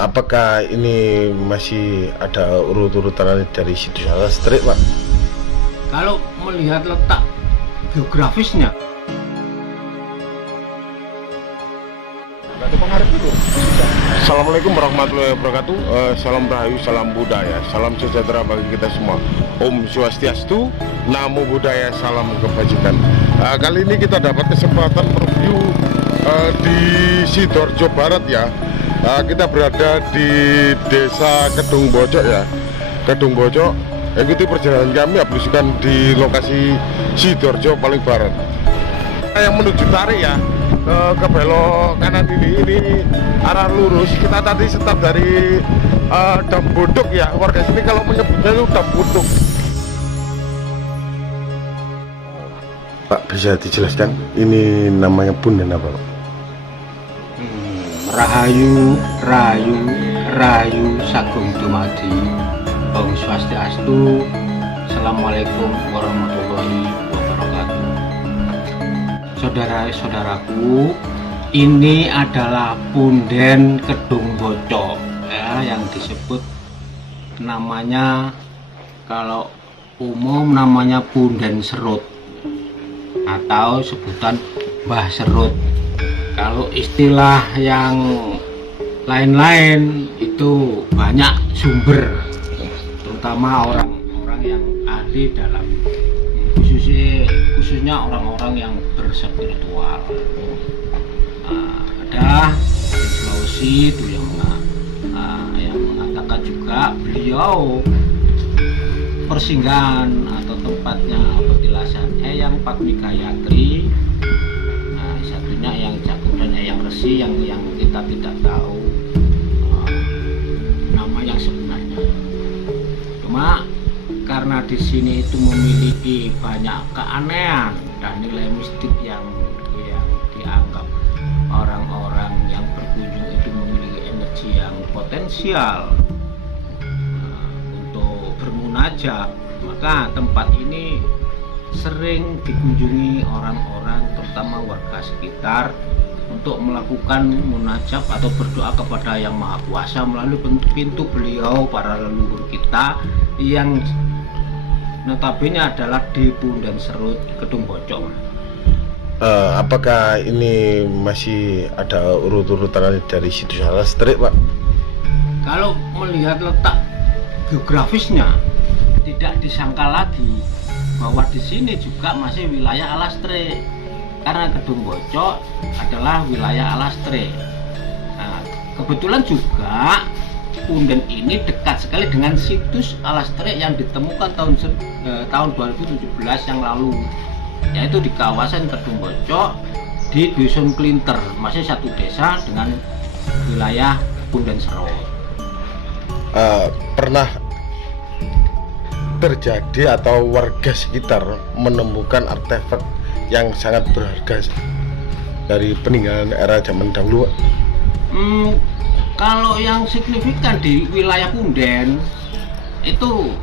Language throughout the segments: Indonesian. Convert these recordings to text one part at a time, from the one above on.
Apakah ini masih ada urut-urutan dari situs Alastrik, Pak? Kalau melihat letak geografisnya, Assalamualaikum warahmatullahi wabarakatuh. Salam Rahayu, salam budaya, salam sejahtera bagi kita semua. Om Swastiastu, Namo Buddhaya, salam kebajikan. Kali ini kita dapat kesempatan review di Sidoarjo Barat ya. Kita berada di Desa Kedung Bojok ya. Kedung Bojok. Ikuti perjalanan kami habiskan di lokasi Sidoarjo paling barat. Yang menuju Tarik ya. Ke belok kanan ini arah lurus. Kita tadi start dari Dam Buduk ya, warga sini kalau menyebutnya itu Dam Buduk. Pak, bisa dijelaskan ini namanya Punden apa, Pak? Rahayu, Rahayu Sagung Dumadi, Om Swastiastu, Assalamualaikum warahmatullahi wabarakatuh. Saudara-saudaraku, ini adalah Punden Kedung Bojok ya, yang disebut namanya kalau umum namanya Punden Serut atau sebutan Mbah Serut. Kalau istilah yang lain-lain itu banyak sumber, terutama orang-orang yang ahli dalam khususnya orang-orang yang berspiritual. Ada di Sulawesi itu yang mengatakan juga beliau persinggahan atau tempatnya petilasan Eyang Padmi Gayatri. Satunya yang Jagung dan Eyang Resi yang kita tidak tahu nama yang sebenarnya. Cuma karena di sini itu memiliki banyak keanehan dan nilai mistik yang dianggap orang-orang yang berkunjung itu memiliki energi yang potensial untuk bermunajat, maka tempat ini sering dikunjungi orang-orang terutama warga sekitar untuk melakukan munajat atau berdoa kepada Yang Maha Kuasa melalui pintu beliau para leluhur kita yang notabene adalah di Punden Serut Kedung Bojok. Apakah ini masih ada urut-urutan dari situs Alastrik, Pak? Kalau melihat letak geografisnya, tidak disangka lagi bahwa di sini juga masih wilayah Alastrik, karena Kedung Bojok adalah wilayah Alastrik. Nah, kebetulan juga Punden ini dekat sekali dengan situs Alastrik yang ditemukan tahun 2017 yang lalu, yaitu di kawasan Kedung Bojok di Dusun Klinter, masih satu desa dengan wilayah Punden Serut. Pernah terjadi atau warga sekitar menemukan artefak yang sangat berharga dari peninggalan era zaman dahulu? Kalau yang signifikan di wilayah Punden itu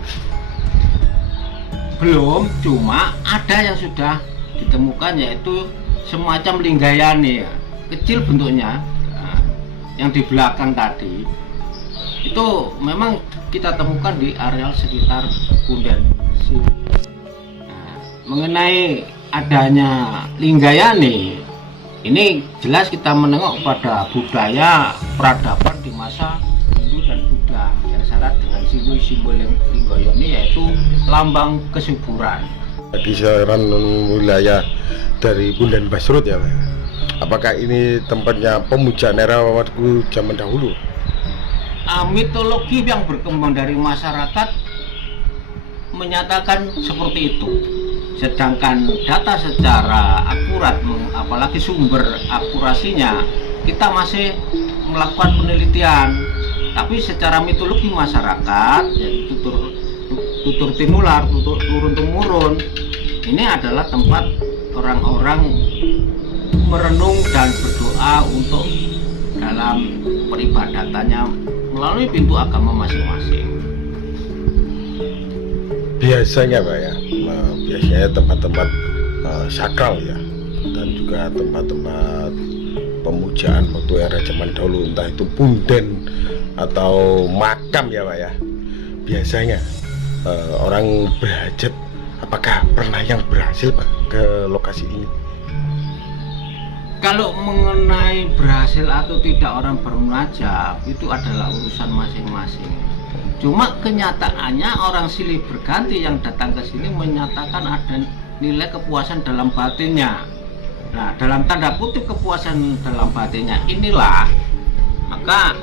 belum, cuma ada yang sudah ditemukan, yaitu semacam linggayane ya, kecil bentuknya, yang di belakang tadi itu memang kita temukan di areal sekitar Punden sini. Mengenai adanya linggayane ini jelas kita menengok pada budaya peradaban di masa Hindu dan Buddha yang syarat dengan simbol-simbol linggayane, yaitu lambang kesuburan. Di sekitar wilayah dari Punden Basrut ya, Pak. Apakah ini tempatnya pemujaan era waktu zaman dahulu? Mitologi yang berkembang dari masyarakat menyatakan seperti itu. Sedangkan data secara akurat, apalagi sumber akurasinya, kita masih melakukan penelitian. Tapi secara mitologi masyarakat, yaitu tutur tinular, turun temurun, ini adalah tempat orang-orang merenung dan berdoa untuk dalam peribadatannya melalui pintu agama masing-masing. Biasanya, Pak ya, biasanya tempat-tempat sakral ya, dan juga tempat-tempat pemujaan waktu era zaman dahulu, entah itu punden atau makam ya Pak ya, biasanya orang berhajat, apakah pernah yang berhasil Pak ke lokasi ini? Kalau mengenai berhasil atau tidak orang bermunajat itu adalah urusan masing-masing. Cuma kenyataannya orang silih berganti yang datang ke sini menyatakan ada nilai kepuasan dalam batinnya. Nah, dalam tanda kutip kepuasan dalam batinnya inilah, maka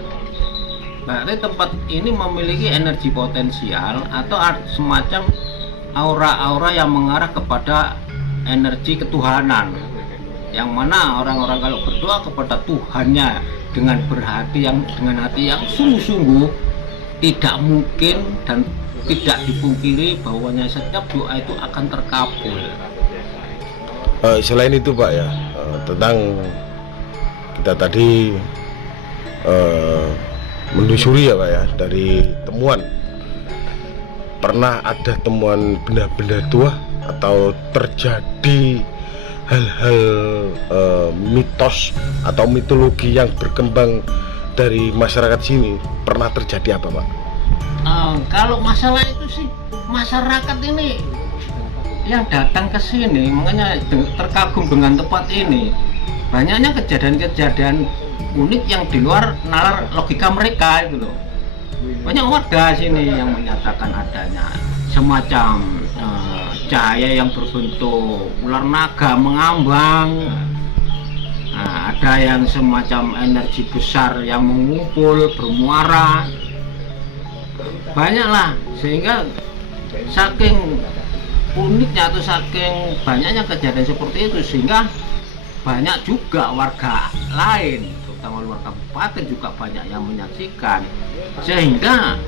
berarti tempat ini memiliki energi potensial atau semacam aura-aura yang mengarah kepada energi ketuhanan, yang mana orang-orang kalau berdoa kepada Tuhannya dengan hati yang sungguh-sungguh, tidak mungkin dan tidak dipungkiri bahwanya setiap doa itu akan terkabul. Selain itu Pak ya, tentang kita tadi menelusuri ya Pak ya, dari temuan, pernah ada temuan benda-benda tua atau terjadi hal-hal mitos atau mitologi yang berkembang dari masyarakat sini, pernah terjadi apa Pak? Kalau masalah itu sih masyarakat ini yang datang ke sini makanya terkagum dengan tempat ini. Banyaknya kejadian-kejadian unik yang di luar nalar logika mereka itu loh. Banyak warga sini yang menyatakan adanya semacam cahaya yang berbentuk ular naga mengambang. Nah, ada yang semacam energi besar yang mengumpul bermuara. Banyaklah, sehingga saking uniknya atau saking banyaknya kejadian seperti itu sehingga banyak juga warga lain, terutama luar kabupaten juga banyak yang menyaksikan, sehingga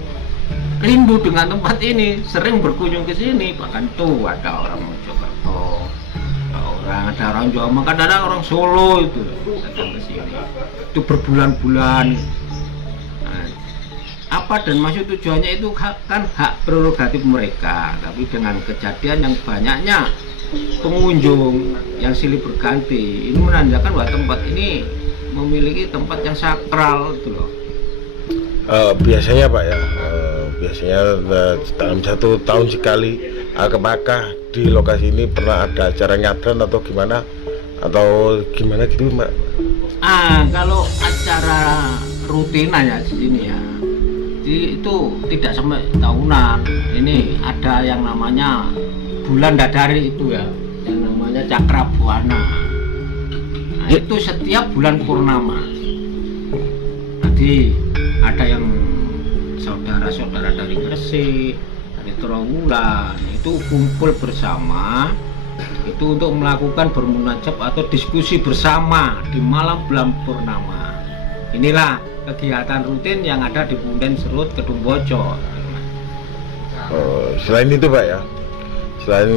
rindu dengan tempat ini, sering berkunjung ke sini. Bahkan tuh ada orang Mojokerto, ada orang Jawa, maka ada orang Solo itu datang ke sini itu berbulan-bulan. Apa dan maksud tujuannya itu kan hak prerogatif mereka, tapi dengan kejadian yang banyaknya pengunjung yang silih berganti ini menandakan bahwa tempat ini memiliki tempat yang sakral gitu loh. Biasanya Pak ya, biasanya dalam 1 tahun sekali, apakah di lokasi ini pernah ada acara nyadran atau gimana gitu Mbak? Kalau acara rutinan ya di sini ya, itu tidak sampai tahunan. Ini ada yang namanya bulan dadari itu ya, yang namanya Cakrabuana. Nah, itu setiap bulan purnama. Nanti ada yang saudara-saudara dari Gresik, dari Trawulan itu kumpul bersama itu untuk melakukan bermunajat atau diskusi bersama di malam bulan purnama. Inilah kegiatan rutin yang ada di Punden Serut Kedung Boco. Selain itu Pak ya, selain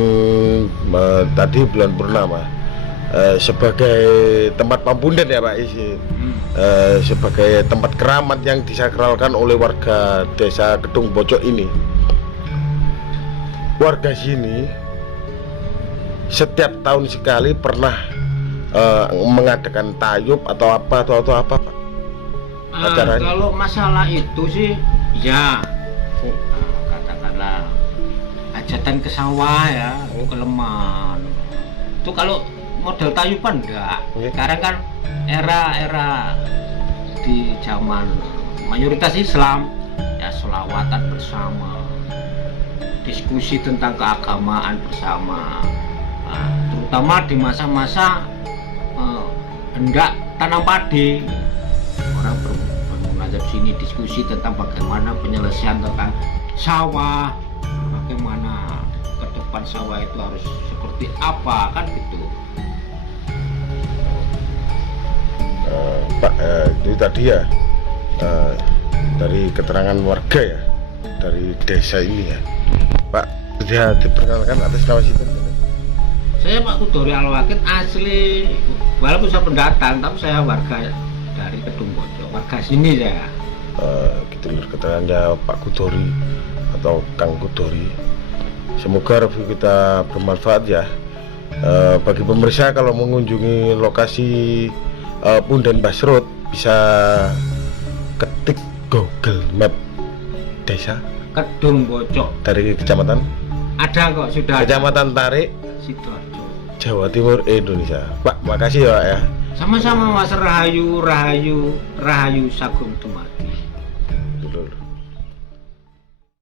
tadi bulan purnama, sebagai tempat pampunden ya Pak, sebagai tempat keramat yang disakralkan oleh warga desa Kedung Boco ini, warga sini setiap tahun sekali pernah mengadakan tayub atau apa Pak? Kalau masalah itu sih ya katakanlah hajatan ke sawah ya, ke Leman itu kalau model tayuban enggak. Sekarang kan era di zaman mayoritas Islam ya, sholawatan bersama, diskusi tentang keagamaan bersama. Terutama di masa-masa hendak tanam padi, orang bermunajat sini diskusi tentang bagaimana penyelesaian tentang sawah, bagaimana ke depan sawah itu harus seperti apa, kan gitu. Pak, itu tadi ya dari keterangan warga ya, dari desa ini ya Pak, sudah diperkenalkan atas nama situ. Saya Pak Kudori Alwakid, asli walaupun saya pendatang tapi saya warga dari Kedung Boco, warga sini saya. Gitu lur keterangannya Pak Kudori atau Kang Kudori. Semoga review kita bermanfaat ya. Bagi pemirsa kalau mengunjungi lokasi Punden Basrut bisa ketik Google Map desa Kedung Bocok. dari kecamatan Ada kok, sudah ada. Kecamatan Tarik, Sidoarjo. Jawa Timur, Indonesia. Pak, makasih ya Pak ya. Sama-sama Mas. Rahayu Sagung Dumadi. Betul.